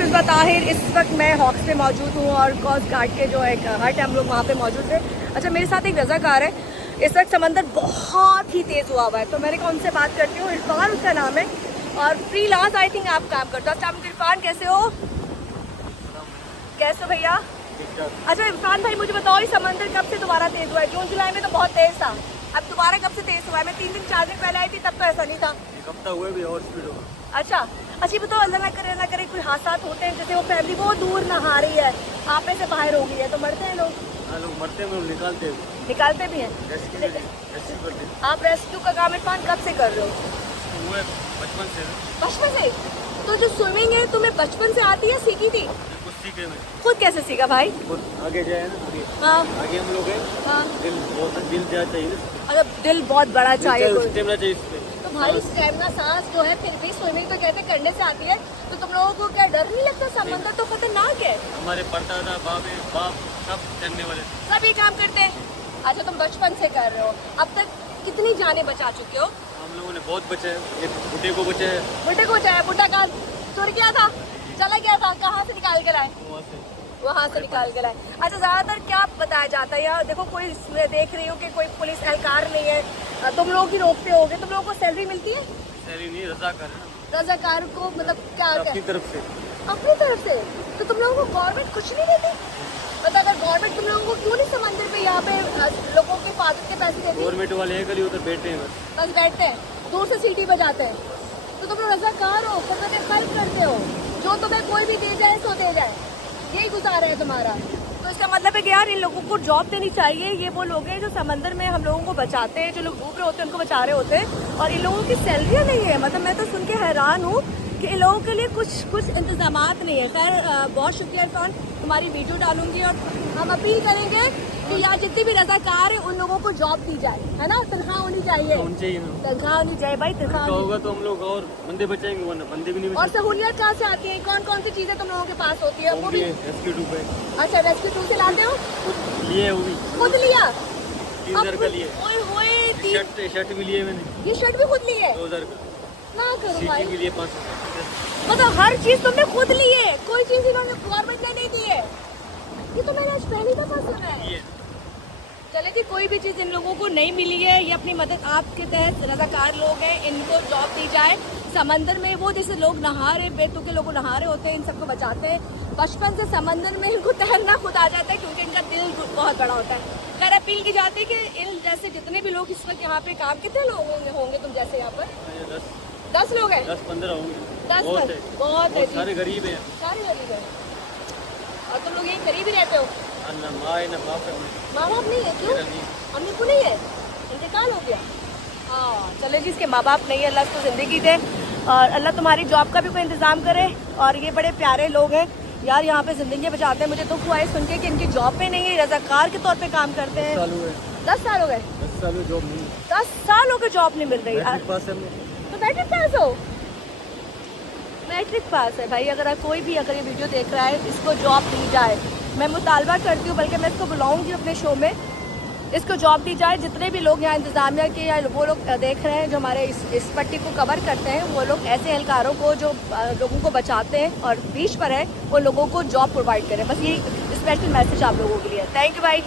फिज़ा ताहिर। इस वक्त मैं हॉक्स पे मौजूद हूँ और कोस्ट गार्ड के जो एक हट है हम लोग वहाँ पे मौजूद थे। अच्छा, मेरे साथ एक रज़ाकार है। इस वक्त समंदर बहुत ही तेज़ हुआ है, तो मैंने कहा उनसे बात करती हूँ। इरफान उसका नाम है और फ्रीलांस आई थिंक आप काम करते हो। अस्सलाम इरफान, कैसे हो? कैसे हो भैया? अच्छा इरफान भाई, मुझे बताओ, ये समंदर कब से दोबारा तेज़ हुआ है? जून जुलाई में तो बहुत तेज़ था, अब दोबारा कब से तेज़ हुआ है? मैं 3 दिन 4 दिन पहले आई थी, तब तो ऐसा नहीं था। एक हफ्ता हुआ भी और स्पीड होगा। अच्छा अच्छा, बताओ, अल्लाह ना करे कोई हादसा होते हैं, जैसे वो फैमिली बहुत दूर नहा रही है, आपे से बाहर हो गई है, तो मरते हैं लोग? हाँ, लोग मरते हैं, निकालते भी हैं। रेस्क्यू करते हैं। आप रेस्क्यू का काम इरफान कब से कर रहे हो? वो है बचपन से बचपन से? तो जो स्विमिंग है तुम्हें बचपन से आती है, सीखी थी? कुछ सीखे में खुद कैसे सीखा भाई? आगे जाए ना, हाँ आगे हम लोग हैं। हाँ। दिल जाना चाहिए, अच्छा, दिल बहुत बड़ा चाहिए कोई। स्टेमिना चाहिए इस पे। तो भाई स्टेमिना, सांस जो है, फिर भी स्विमिंग तो कहते करने से आती है, तो तुम लोगों को क्या डर नहीं लगता? समंदर तो खतरनाक है। हमारे परदादा बाप सब करने वाले सब ये काम करते हैं। अच्छा, तुम बचपन से कर रहे हो, अब तक कितनी जानें बचा चुके हो? हम लोगों ने बहुत बचे हैं। एक बुढ़े को बचे है। बुढ़े को बचाया? बुढ़ा का चुर गया था, चला गया था, कहाँ से निकाल के लाए? वहाँ से निकाल के लाए। अच्छा, ज़्यादातर क्या बताया जाता है यार? देखो, कोई मैं देख रही हूँ कि कोई पुलिस एहलकार नहीं है, तुम लोग ही रोकते होगे, तुम लोगों को सैलरी मिलती है? सैलरी नहीं, रज़ाकार है। रज़ाकार को मतलब क्या? अपनी तरफ से। अपनी तरफ से? तो तुम लोगों को गवर्नमेंट कुछ नहीं देती? मतलब अगर गवर्नमेंट तुम लोगों को क्यों नहीं समंदर पे यहाँ पे लोगों के हिफाजत के पैसे देती? गवर्नमेंट वाले हैं, कल उधर बैठे हैं बस बैठते हैं, दूर से सीटी बजाते हैं। तो तुम लोग रज़ाकार हो, खुद खर्च करते हो, जो तुम्हें कोई भी दे जाए सो दे जाए, यही गुजारा है तुम्हारा। तो इसका मतलब है कि यार इन लोगों को जॉब देनी चाहिए। ये वो लोग हैं जो समंदर में हम लोगों को बचाते हैं, जो लोग डूब रहे होते हैं उनको बचा रहे होते हैं, और इन लोगों की सैलरियाँ नहीं है। मतलब मैं तो सुन के हैरान हूँ कि इन लोगों के लिए कुछ इंतजामात नहीं है। खैर, बहुत शुक्रिया इरफान, तुम्हारी वीडियो डालूंगी और हम अपील करेंगे कि यार जितने भी रज़ाकार हैं उन लोगों को जॉब दी जाए, है ना? तनख्वाह होनी चाहिए, तनख्वाह होनी चाहिए भाई, तनख्वाह होगा तो हम लोग और बंदे बचाएंगे, वरना बंदे भी नहीं और सहूलियत कहाँ से आती है? कौन कौन सी चीजें तुम लोगों के पास होती है? वो भी रेस्क्यू टू पे। अच्छा, रेस्क्यू टू से लाते हो? लिए वो भी खुद लिया? 3000 का लिए। ओए होए, शर्ट भी लिए मैंने। ये शर्ट भी खुद ली है? 2000 का। ना करो सीटी भाई, भी लिए 500। मतलब हर चीज तुमने खुद ली है, कोई चीज इन्होंने गवर्नमेंट ने नहीं दी है? ये तो मैंने आज पहली दफा सुना है। चले जी, कोई भी चीज़ इन लोगों को नहीं मिली है, ये अपनी मदद आपके तहत रज़ाकार लोग हैं, इनको जॉब दी जाए। समंदर में वो जैसे लोग नहा रहे, बेतुके लोग नहा रहे होते हैं, इन सबको बचाते हैं। बचपन से समंदर में इनको तैरना खुद आ जाता है, क्योंकि इनका दिल बहुत बड़ा होता है। खैर, अपील की जाती है कि इन जैसे जितने भी लोग इस वक्त यहाँ पे काम, कितने लोग होंगे तुम जैसे यहाँ पर? 10 लोग हैं? 10-15 होंगे। 10 बहुत है। सारे गरीब हैं। सारे गरीब हैं। और तुम लोग यही करीब ही रहते हो? ना माँ है ना बाप है। माँ बाप नहीं है? क्यों? अम्मी को नहीं है, इंतकाल हो गया। हाँ, चले जी, इसके माँ बाप नहीं है, अल्लाह उसको ज़िंदगी दे और अल्लाह तुम्हारी जॉब का भी कोई इंतज़ाम करे। और ये बड़े प्यारे लोग हैं यार, यहाँ पे ज़िंदगी बचाते हैं। मुझे दुख हुआ है सुन के कि इनकी जॉब पे नहीं है, रज़ाकार के तौर पे काम करते हैं। 10 साल हो गए? 10 साल जॉब नहीं। 10 साल हो गए जॉब नहीं मिल रही। तो मैट्रिक पास हो? मैट्रिक पास है भाई। अगर कोई भी अगर ये वीडियो देख रहा है, इसको जॉब दी जाए। मैं मुतालबा करती हूँ, बल्कि मैं इसको बुलाऊंगी अपने शो में, इसको जॉब दी जाए। जितने भी लोग यहाँ इंतज़ामिया के या वो लोग देख रहे हैं जो हमारे इस पट्टी को कवर करते हैं, वो लोग ऐसे एहलकारों को जो लोगों को बचाते हैं और बीच पर है, वो लोगों को जॉब प्रोवाइड करें। बस यही स्पेशल मैसेज आप लोगों के लिए। थैंक यू भाई।